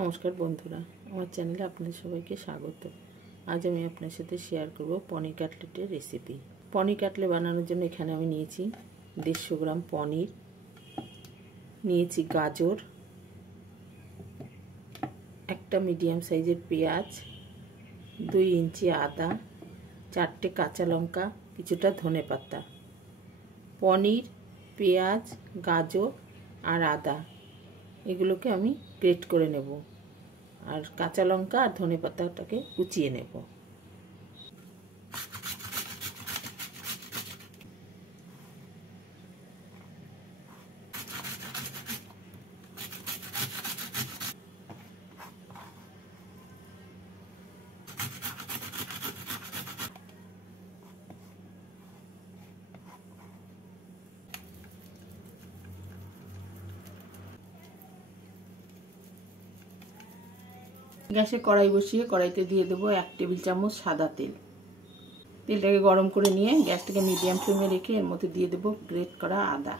নমস্কার বন্ধুরা, আমার চ্যানেলে আপনাদের সবাইকে স্বাগত। আজ আমি আপনার সাথে শেয়ার করব পনির কাটলেটের রেসিপি। পনির কাটলেট বানানোর জন্য এখানে আমি নিয়েছি 150 গ্রাম পনির, নিয়েছি গাজর, একটা মিডিয়াম সাইজের পেঁয়াজ, 2 ইঞ্চি আদা, 4টে কাঁচা লঙ্কা, কিছুটা ধনেপাতা। পনির, পেঁয়াজ, গাজর আর আদা এগুলোকে আমি গ্রেট করে নেব, আর কাঁচা লঙ্কা আর ধনেপাতাটাকে কুচিয়ে নেব। গ্যাসে কড়াই বসিয়ে কড়াইতে দিয়ে দেবো 1 টেবিল চামচ সাদা তেল। তেলটাকে গরম করে নিয়ে গ্যাসটাকে মিডিয়াম ফ্লেমে রেখে এর মধ্যে দিয়ে দেবো গ্রেট করা আদা।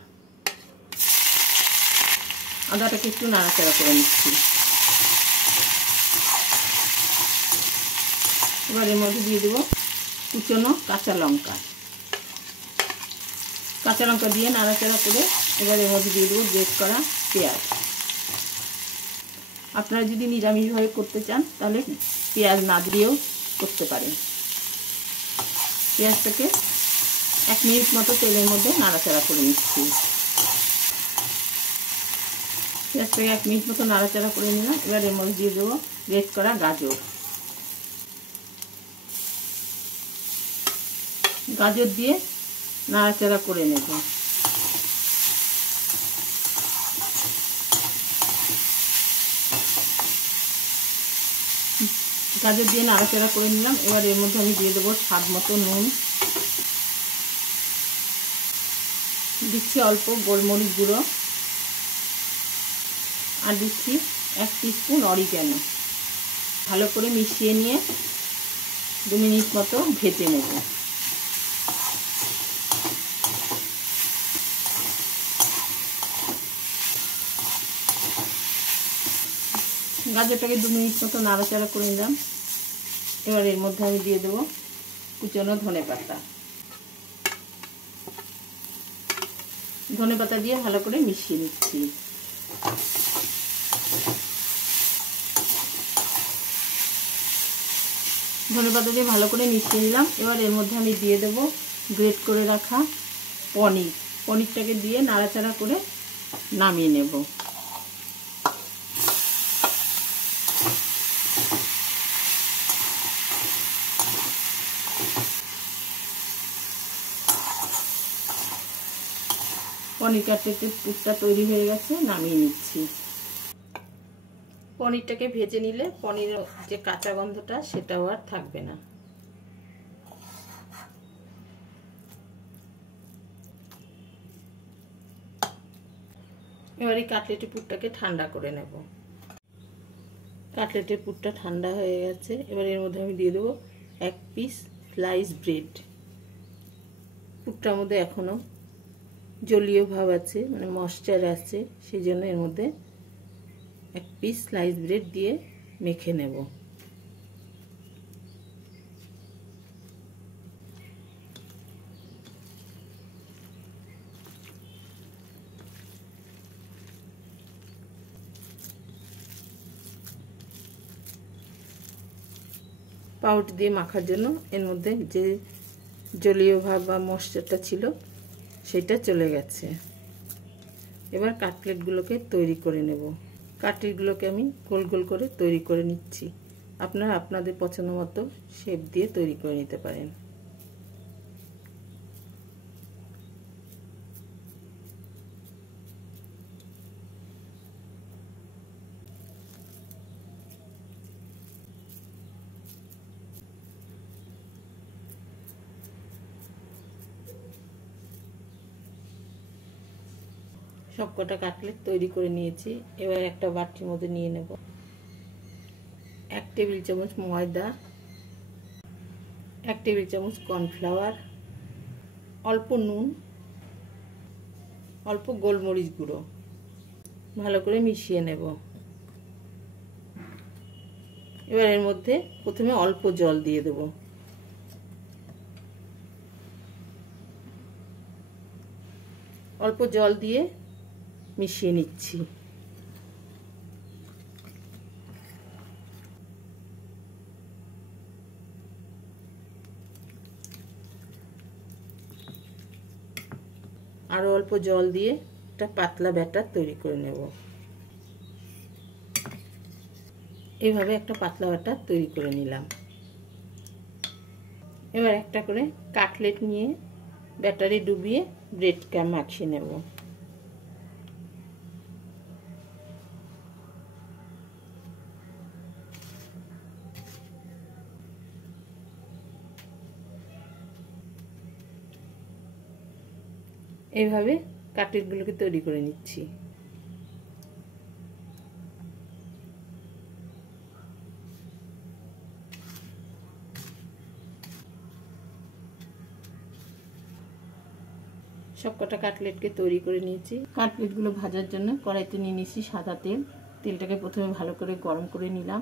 আদাটাকে একটু নাড়াচাড়া করে নিচ্ছি। এবার এর মধ্যে দিয়ে দেবো কুচনো কাঁচা লঙ্কা। কাঁচা লঙ্কা দিয়ে নাড়াচাড়া করে এবার এর মধ্যে দিয়ে দেবো গ্রেট করা পেঁয়াজ। আপনারা যদি নিরামিষভাবে করতে চান তাহলে পেঁয়াজ না দিয়েও করতে পারেন। পেঁয়াজটাকে 1 মিনিট মতো তেলের মধ্যে নাড়াচাড়া করে নিচ্ছি। পেঁয়াজটাকে 1 মিনিট মতো নাড়াচাড়া করে নিলাম। এবার এর মধ্যে দিয়ে দেবো গ্রেট করা গাজর। গাজর দিয়ে নাড়াচাড়া করে নেব। গাজর দিয়ে নাড়াচাড়া করে নিলাম। এবার এর মধ্যে আমি দিয়ে দেবো স্বাদ মতো নুন, দিচ্ছি অল্প গোলমরিচ গুঁড়ো, আর দিচ্ছি 1 টিস্পুন অরিগ্যানো। ভালো করে মিশিয়ে নিয়ে 2 মিনিট মতো ভেজে নেব। গাজরটাকে 2 মিনিট মতো নাড়াচাড়া করে নিলাম। এবার এর মধ্যে আমি দিয়ে দেবো কুচনো ধনেপাতা। ধনেপাতা দিয়ে ভালো করে মিশিয়ে নিচ্ছি। ধনেপাতা দিয়ে ভালো করে মিশিয়ে নিলাম। এবার এর মধ্যে আমি দিয়ে দেবো গ্রেট করে রাখা পনির। পনিরটাকে দিয়ে নাড়াচাড়া করে নামিয়ে নেব। পনির কাটলেটের পুরটা তৈরি হয়ে গেছে, নামিয়ে নিচ্ছি। পনিরটাকে ভেজে নিলে পনিরের যে কাঁচা গন্ধটা সেটাও আর থাকবে না। এবার এই কাটলেটের পুরটাকে ঠান্ডা করে নেব। কাটলেটের পুরটা ঠান্ডা হয়ে গেছে। এবার এর মধ্যে আমি দিয়ে দেবো 1 পিস স্লাইস ব্রেড। পুরটার মধ্যে এখনো জলীয় ভাব আছে, মানে ময়েশ্চার আছে, সেই জন্য এর মধ্যে 1 পিস স্লাইস ব্রেড দিয়ে মেখে নেব। পাউরুটি দিয়ে মাখার জন্য এর মধ্যে যে জলীয় ভাব বা ময়েশ্চারটা ছিল সেটা চলে গেছে। এবার কাটলেটগুলোকে তৈরি করে নেব। কাটলেটগুলোকে আমি গোল গোল করে তৈরি করে নিচ্ছি। আপনারা আপনাদের পছন্দ মতো শেপ দিয়ে তৈরি করে নিতে পারেন। সবকটা কাটলেট তৈরি করে নিয়েছি। এবার একটা বাটির মধ্যে নিয়ে নেব 1 টেবিল চামচ ময়দা, 1 টেবিল চামচ কর্নফ্লাওয়ার, অল্প নুন, অল্প গোলমরিচ গুঁড়ো। ভালো করে মিশিয়ে নেব। এবার এর মধ্যে প্রথমে অল্প জল দিয়ে দেব। অল্প জল দিয়ে মিশিয়ে নিচ্ছি। আরো অল্প জল দিয়ে একটা পাতলা ব্যাটার তৈরি করে নেব। এইভাবে একটা পাতলা ব্যাটার তৈরি করে নিলাম। এবার একটা করে কাটলেট নিয়ে ব্যাটারে ডুবিয়ে ব্রেড ক্রাম্ব মাখিয়ে নেব। এইভাবে কাটলেটগুলোকে তৈরি করে নিচ্ছি। সবকটা কাটলেটকে তৈরি করে নিয়েছি। কাটলেটগুলো ভাজার জন্য কড়াইতে নিয়ে নিয়েছি সাদা তেল। তেলটাকে প্রথমে ভালো করে গরম করে নিলাম।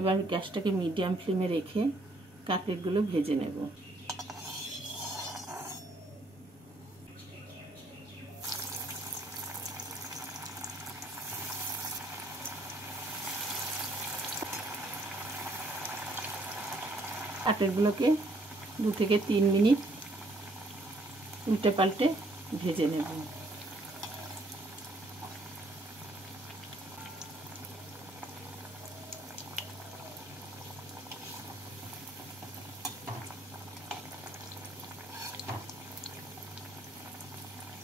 এবার গ্যাসটাকে মিডিয়াম ফ্লেমে রেখে কাটলেটগুলো ভেজে নেব। কাটলেটগুলোকে 2 থেকে 3 মিনিট উল্টে পাল্টে ভেজে নেব।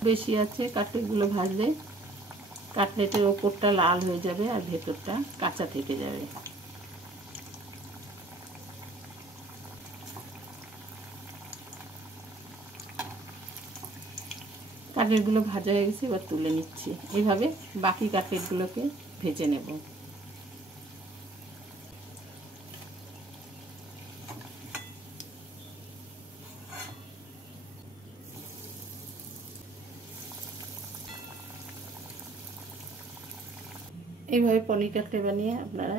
বেশি আছে কাটলেটগুলো ভাজলে কাটলেটের ওপরটা লাল হয়ে যাবে আর ভেতরটা কাঁচা থেকে যাবে। কাটলেটগুলো ভাজা হয়ে গেছে, এবার তুলে নিচ্ছি। এইভাবে বাকি কাটলেটগুলোকে ভেজে নেব। এইভাবে পনির কাটলেট বানিয়ে আপনারা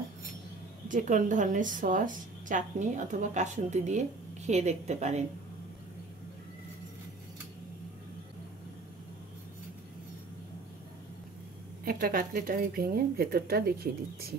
যে কোনো ধরনের সস, চাটনি অথবা কাসুন্দি দিয়ে খেয়ে দেখতে পারেন। একটা কাটলেট আমি ভেঙে ভেতরটা দেখিয়ে দিচ্ছি।